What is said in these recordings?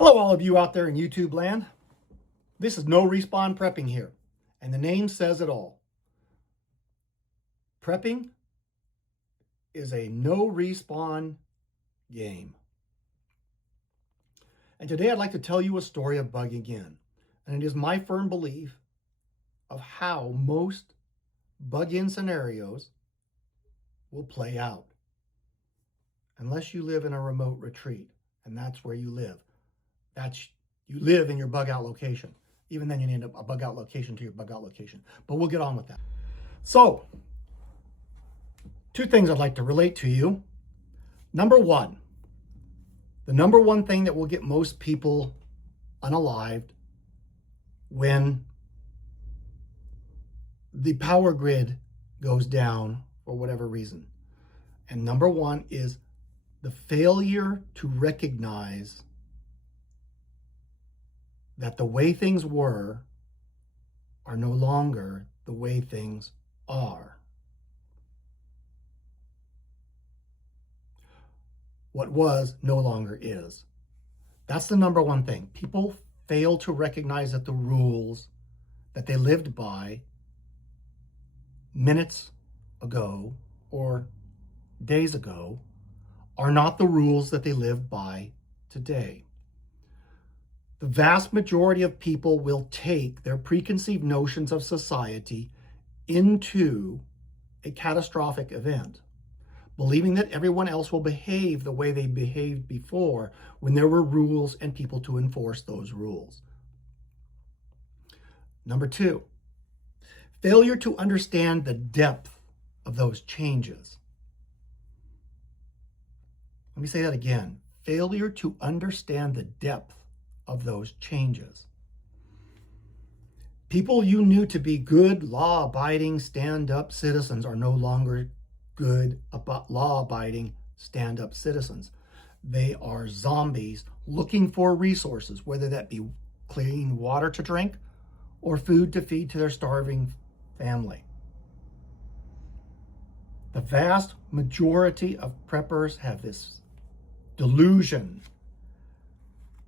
Hello, all of you out there in YouTube land. This is no respawn prepping here, and the name says it all. Prepping is a no respawn game. And today I'd like to tell you a story of bugging in, and it is my firm belief of how most bug-in scenarios will play out. Unless you live in a remote retreat, and that's where you live. You live in your bug out location. Even then you need a bug out location to your bug out location. But we'll get on with that. So, two things I'd like to relate to you. Number one, the number one thing that will get most people unalived when the power grid goes down for whatever reason. And number one is the failure to recognize that the way things were are no longer the way things are. What was no longer is. That's the number one thing. People fail to recognize that the rules that they lived by minutes ago or days ago are not the rules that they live by today. The vast majority of people will take their preconceived notions of society into a catastrophic event, believing that everyone else will behave the way they behaved before when there were rules and people to enforce those rules. Number two, failure to understand the depth of those changes. Let me say that again. Failure to understand the depth of those changes. People you knew to be good, law-abiding, stand-up citizens are no longer good, law-abiding, stand-up citizens. They are zombies looking for resources, whether that be clean water to drink or food to feed to their starving family. The vast majority of preppers have this delusion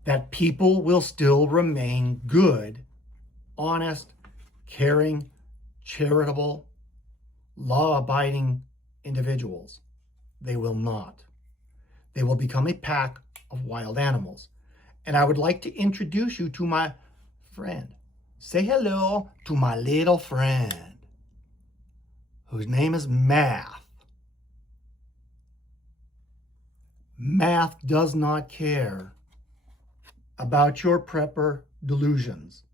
that people will still remain good, honest, caring, charitable, law-abiding individuals. They will not. They will become a pack of wild animals. And I would like to introduce you to my friend. Say hello to my little friend, whose name is Math. Math does not care about your prepper delusions.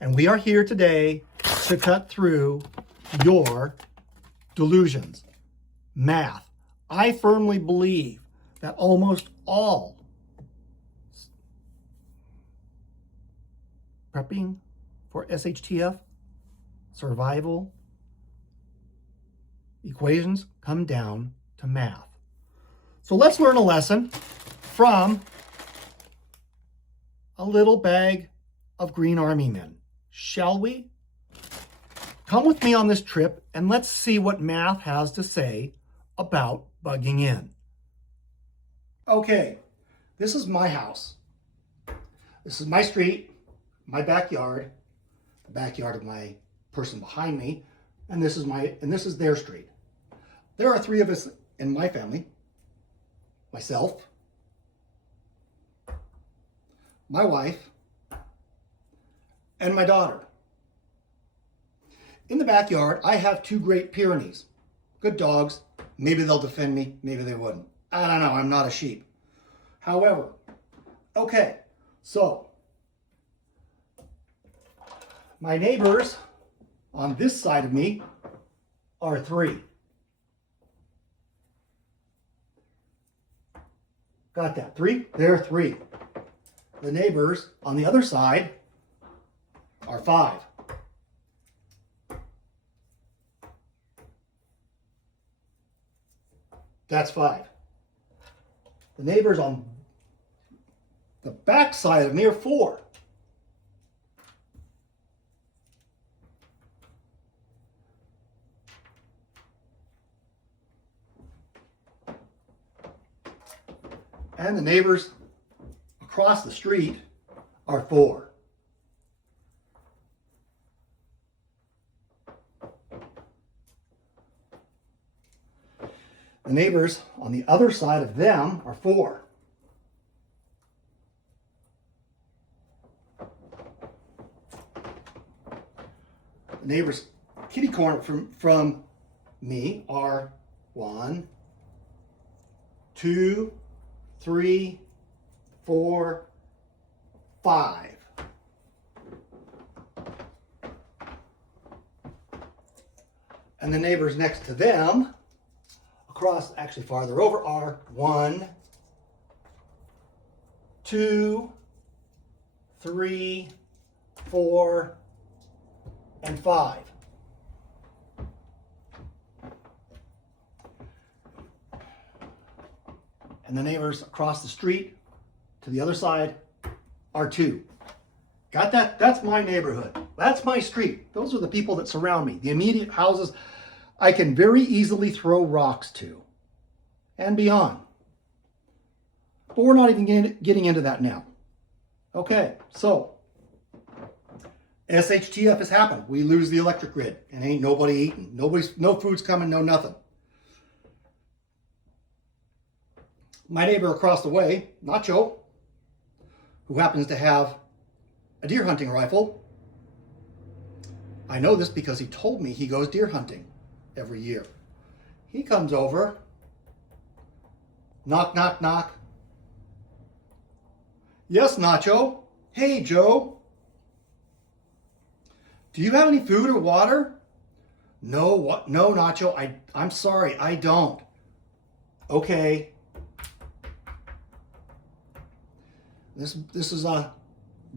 And we are here today to cut through your delusions. Math. I firmly believe that almost all prepping for SHTF survival equations come down to math. So let's learn a lesson from a little bag of Green Army men, shall we? Come with me on this trip and let's see what Math has to say about bugging in. Okay, this is my house. This is my street, my backyard, the backyard of my person behind me, and this is their street. There are three of us in my family: myself, my wife, and my daughter. In the backyard, I have two Great Pyrenees. Good dogs. Maybe they'll defend me, maybe they wouldn't. I don't know, I'm not a sheep. However, okay, so my neighbors on this side of me are three. Got that? Three? There are three. The neighbors on the other side are five. That's five. The neighbors on the back side of me are four. And the neighbors across the street are 4. The neighbors on the other side of them are 4. The neighbors kitty corner from me are 1, 2, 3, 4, 5. And the neighbors next to them, across, actually farther over, are 1, 2, 3, 4, and 5. And the neighbors across the street to the other side are 2. Got that? That's my neighborhood. That's my street. Those are the people that surround me. The immediate houses I can very easily throw rocks to and beyond. But we're not even getting into that now. Okay, so SHTF has happened. We lose the electric grid and ain't nobody eating. No food's coming, no nothing. My neighbor across the way, Nacho, who happens to have a deer hunting rifle. I know this because he told me he goes deer hunting every year. He comes over, knock, knock, knock. Yes, Nacho. Hey, Joe. Do you have any food or water? No, what? No, Nacho, I'm sorry, I don't. Okay. This is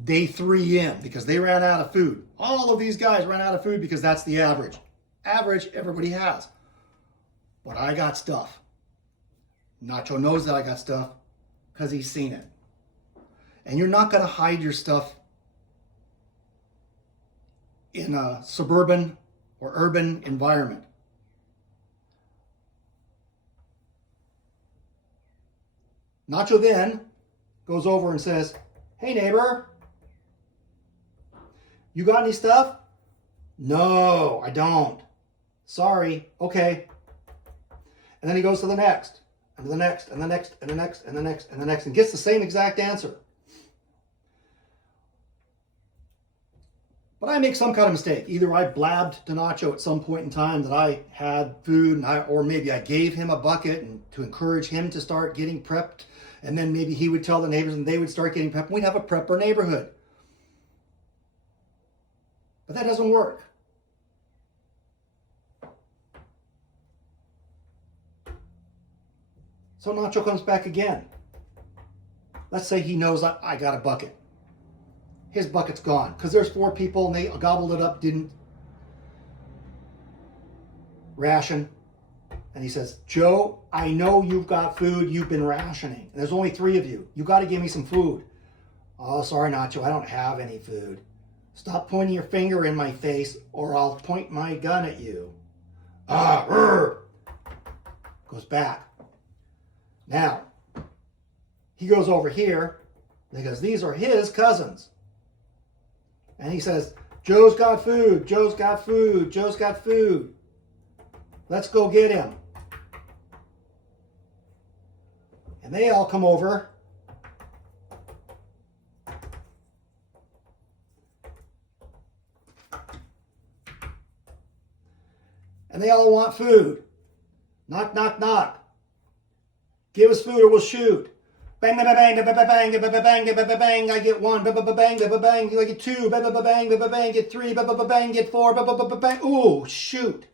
day 3 in because they ran out of food. All of these guys ran out of food because that's the average. Average everybody has. But I got stuff. Nacho knows that I got stuff because he's seen it. And you're not going to hide your stuff in a suburban or urban environment. Nacho then goes over and says, hey neighbor, you got any stuff? No, I don't. Sorry. Okay. And then he goes to the next, and the next, and the next, and the next, and the next, and the next, and gets the same exact answer. But I make some kind of mistake. Either I blabbed to Nacho at some point in time that I had food, or maybe I gave him a bucket and to encourage him to start getting prepped. And then maybe he would tell the neighbors and they would start getting prepped. And we'd have a prepper neighborhood. But that doesn't work. So Nacho comes back again. Let's say he knows I got a bucket. His bucket's gone because there's 4 people and they gobbled it up, didn't ration. And he says, Joe, I know you've got food. You've been rationing. And there's only 3 of you. You got to give me some food. Oh, sorry, Nacho. I don't have any food. Stop pointing your finger in my face or I'll point my gun at you. Goes back. Now, he goes over here because these are his cousins. And he says, Joe's got food. Joe's got food. Joe's got food. Let's go get him. And they all come over. And they all want food. Knock, knock, knock. Give us food or we'll shoot. Bang, bang, bang, bang, bang, bang, bang, bang, bang, bang. I get 1. Bang, bang, bang, bang, bang. I get 2. Bang, bang, bang, bang, bang. Get 3. Bang, bang, bang, get 4. Bang, bang, bang. Ooh, shoot.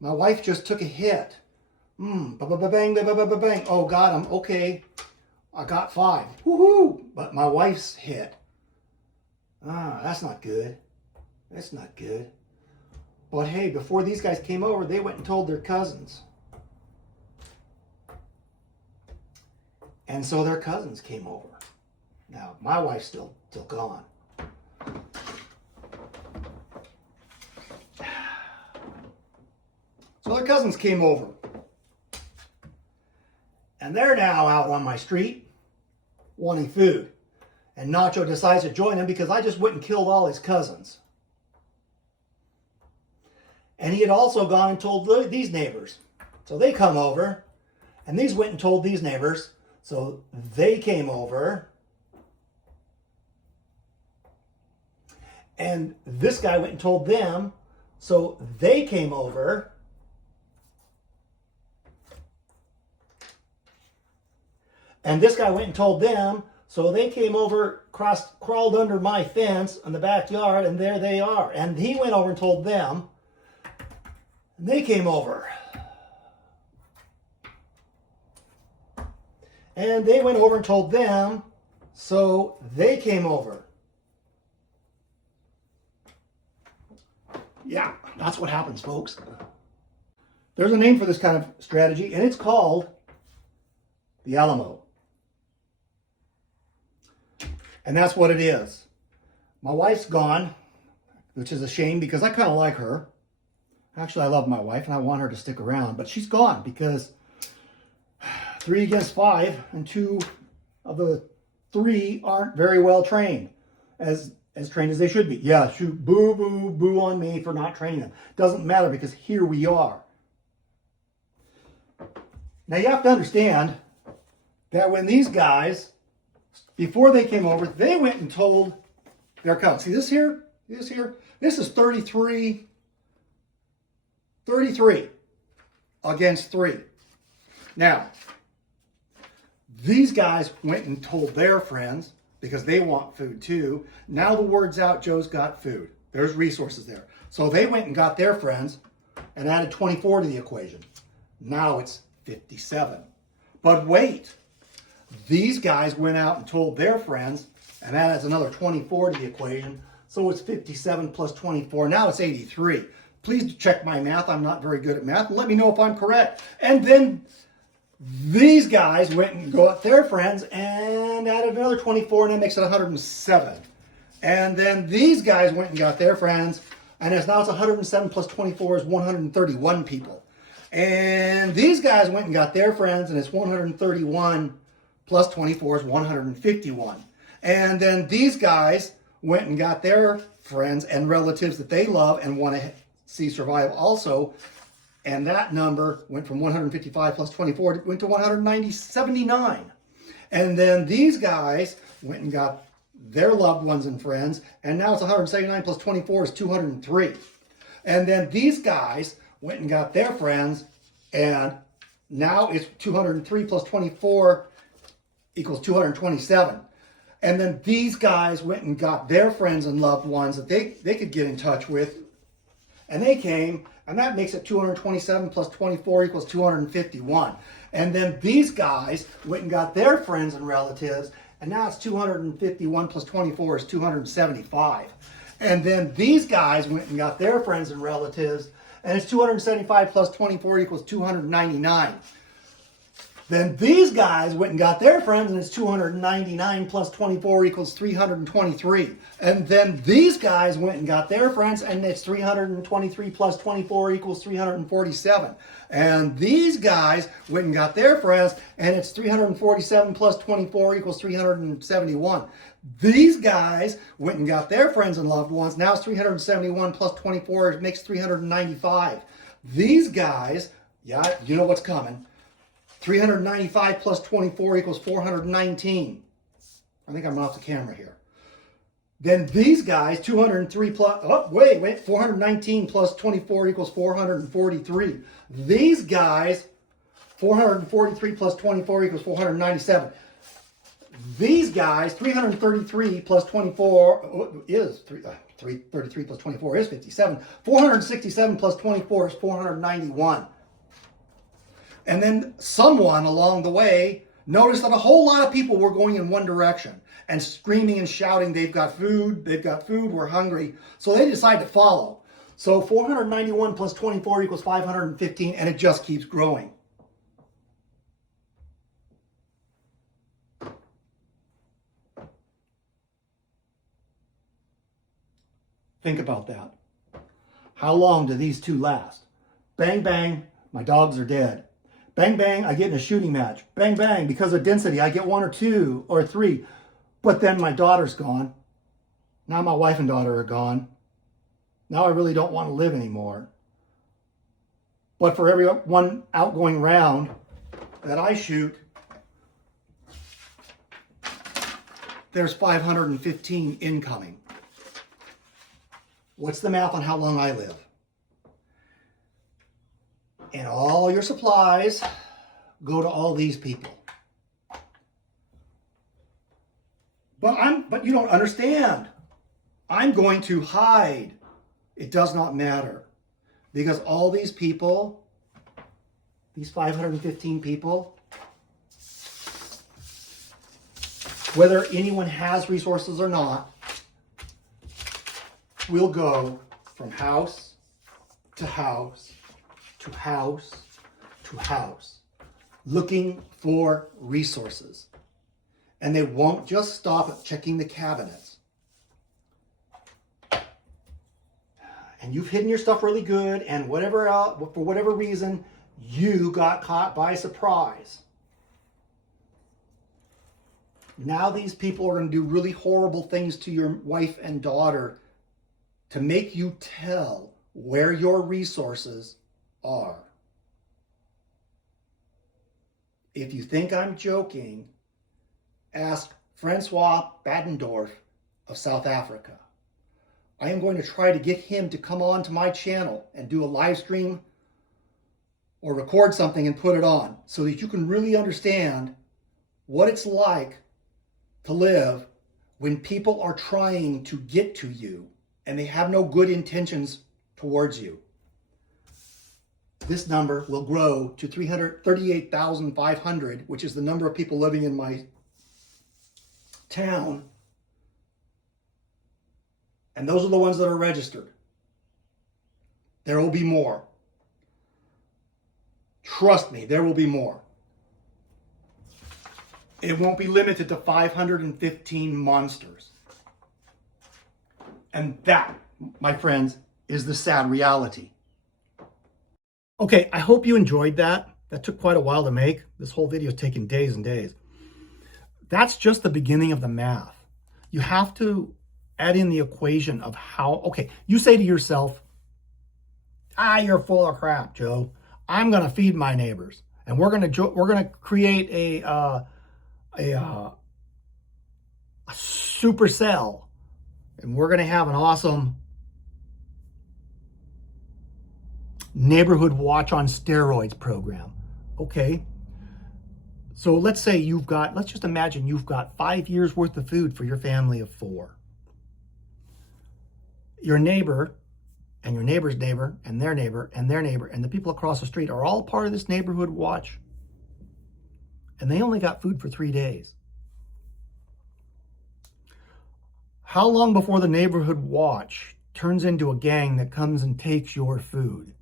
My wife just took a hit. Bang, bang, bang, bang, bang. Oh, got him. Okay. I got 5. Woohoo. But my wife's hit. That's not good. That's not good. But hey, before these guys came over, they went and told their cousins. And so their cousins came over. Now, my wife's still gone. So their cousins came over. And they're now out on my street wanting food. And Nacho decides to join him because I just went and killed all his cousins. And he had also gone and told these neighbors. So they come over, and these went and told these neighbors. So they came over. And this guy went and told them. So they came over. And this guy went and told them. So they came over, crawled under my fence in the backyard, and there they are. And he went over and told them. And they came over. And they went over and told them. So they came over. Yeah, that's what happens, folks. There's a name for this kind of strategy, and it's called the Alamo. And that's what it is. My wife's gone, which is a shame because I kind of like her. Actually, I love my wife and I want her to stick around, but she's gone because 3 against 5 and 2 of the 3 aren't very well trained, as trained as they should be. Yeah, shoot, boo, boo, boo on me for not training them. Doesn't matter because here we are. Now you have to understand that when these guys, before they came over, they went and told their cubs. See this here? This is 33 against 3. Now, these guys went and told their friends because they want food too. Now the word's out, Joe's got food. There's resources there. So they went and got their friends and added 24 to the equation. Now it's 57. But wait, these guys went out and told their friends, and that adds another 24 to the equation. So it's 57 plus 24. Now it's 83. Please check my math. I'm not very good at math. And let me know if I'm correct. And then these guys went and got their friends and added another 24, and that makes it 107. And then these guys went and got their friends, and now it's 107 plus 24 is 131 people. And these guys went and got their friends, and it's 131 plus 24 is 151. And then these guys went and got their friends and relatives that they love and want to see survive also. And that number went from 155 plus 24, it went to 179. And then these guys went and got their loved ones and friends, and now it's 179 plus 24 is 203. And then these guys went and got their friends, and now it's 203 plus 24 equals 227. And then these guys went and got their friends and loved ones that they could get in touch with, and they came, and that makes it 227 plus 24 equals 251. And then these guys went and got their friends and relatives, and now it's 251 plus 24 is 275. And then these guys went and got their friends and relatives, and it's 275 plus 24 equals 299. Then these guys went and got their friends, and it's 299 plus 24 equals 323. And then these guys went and got their friends, and it's 323 plus 24 equals 347. And these guys went and got their friends, and it's 347 plus 24 equals 371. These guys went and got their friends and loved ones. Now it's 371 plus 24 makes 395. These guys, yeah, you know what's coming. 395 plus 24 equals 419. I think I'm off the camera here. Then these guys, 203 plus, 419 plus 24 equals 443. These guys, 443 plus 24 equals 497. These guys, 333 plus 24 is 333 plus 24 is 57. 467 plus 24 is 491. And then someone along the way noticed that a whole lot of people were going in one direction and screaming and shouting, they've got food, we're hungry. So they decided to follow. So 491 plus 24 equals 515, and it just keeps growing. Think about that. How long do these two last? Bang, bang, my dogs are dead. Bang, bang, I get in a shooting match. Bang, bang, because of density, I get 1 or 2 or 3. But then my daughter's gone. Now my wife and daughter are gone. Now I really don't want to live anymore. But for every one outgoing round that I shoot, there's 515 incoming. What's the math on how long I live? And all your supplies go to all these people. But you don't understand. I'm going to hide. It does not matter. Because all these people, these 515 people, whether anyone has resources or not, will go from house to house to house to house looking for resources. And they won't just stop at checking the cabinets. And you've hidden your stuff really good, and whatever else, for whatever reason, you got caught by surprise. Now these people are going to do really horrible things to your wife and daughter to make you tell where your resources are. If you think I'm joking, ask Francois Badendorf of South Africa. I am going to try to get him to come on to my channel and do a live stream or record something and put it on so that you can really understand what it's like to live when people are trying to get to you and they have no good intentions towards you. This number will grow to 338,500, which is the number of people living in my town. And those are the ones that are registered. There will be more. Trust me, there will be more. It won't be limited to 515 monsters. And that, my friends, is the sad reality. Okay, I hope you enjoyed that. That took quite a while to make. This whole video is taking days and days. That's just the beginning of the math. You have to add in the equation of how, okay, you say to yourself, you're full of crap, Joe. I'm going to feed my neighbors, and we're going to create a supercell, and we're going to have an awesome neighborhood watch on steroids program. Okay. So let's say let's just imagine you've got 5 years worth of food for your family of 4. Your neighbor and your neighbor's neighbor and their neighbor and their neighbor and the people across the street are all part of this neighborhood watch. And they only got food for 3 days. How long before the neighborhood watch turns into a gang that comes and takes your food?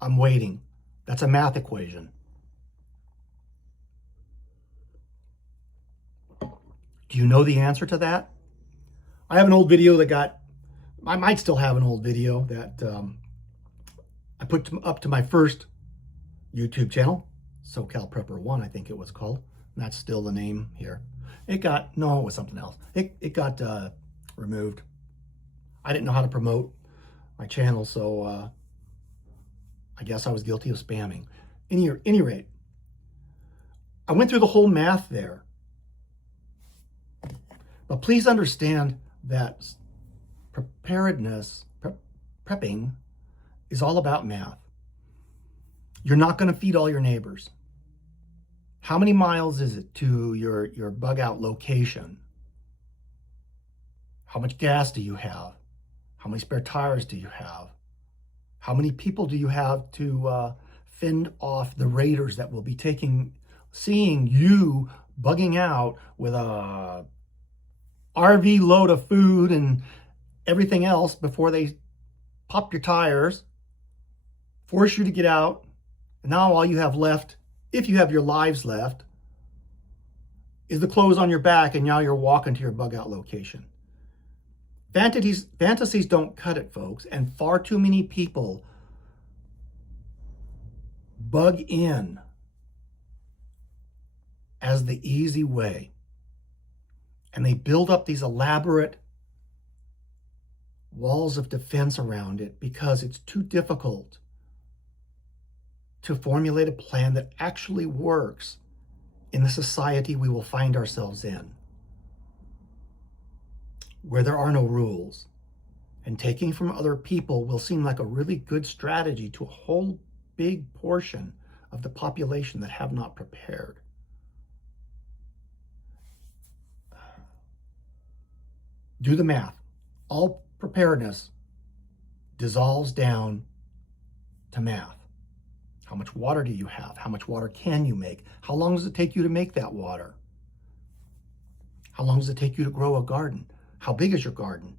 I'm waiting. That's a math equation. Do you know the answer to that? I have an old video I might still have an old video that I put up to my first YouTube channel, SoCal Prepper 1, I think it was called. And that's still the name here. It was something else. It got removed. I didn't know how to promote my channel, so I guess I was guilty of spamming. Any rate, I went through the whole math there. But please understand that preparedness, prepping, is all about math. You're not going to feed all your neighbors. How many miles is it to your bug out location? How much gas do you have? How many spare tires do you have? How many people do you have to fend off the raiders that will be seeing you bugging out with a RV load of food and everything else before they pop your tires, force you to get out, and now all you have left, if you have your lives left, is the clothes on your back, and now you're walking to your bug out location. Fantasies don't cut it, folks, and far too many people bug in as the easy way. And they build up these elaborate walls of defense around it because it's too difficult to formulate a plan that actually works in the society we will find ourselves in, where there are no rules. And taking from other people will seem like a really good strategy to a whole big portion of the population that have not prepared. Do the math. All preparedness dissolves down to math. How much water do you have? How much water can you make? How long does it take you to make that water? How long does it take you to grow a garden? How big is your garden?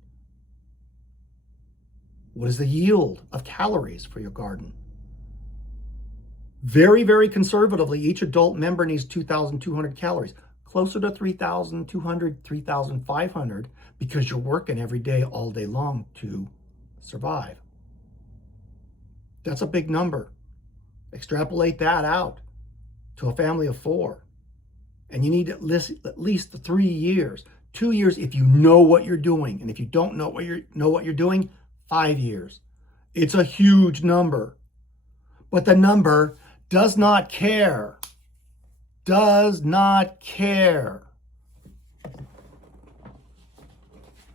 What is the yield of calories for your garden? Very, very conservatively, each adult member needs 2,200 calories, closer to 3,200, 3,500, because you're working every day, all day long to survive. That's a big number. Extrapolate that out to a family of 4. And you need at least 3 years. 2 years if you know what you're doing. And if you don't know what you're doing, 5 years. It's a huge number. But the number does not care. Does not care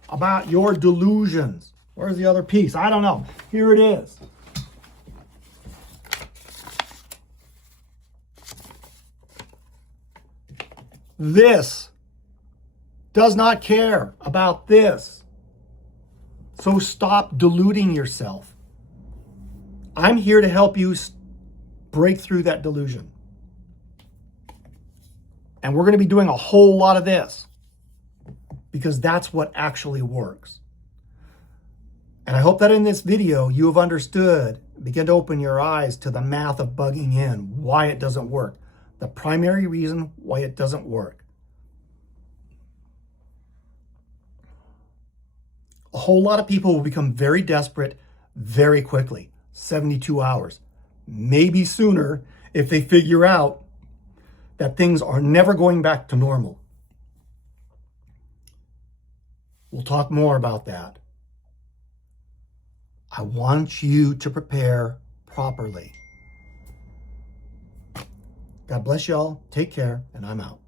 about your delusions. Where's the other piece? I don't know. Here it is. This does not care about this. So stop deluding yourself. I'm here to help you break through that delusion. And we're going to be doing a whole lot of this because that's what actually works. And I hope that in this video you have understood, begin to open your eyes to the math of bugging in, why it doesn't work. The primary reason why it doesn't work. A whole lot of people will become very desperate very quickly, 72 hours, maybe sooner if they figure out that things are never going back to normal. We'll talk more about that. I want you to prepare properly. God bless y'all. Take care, and I'm out.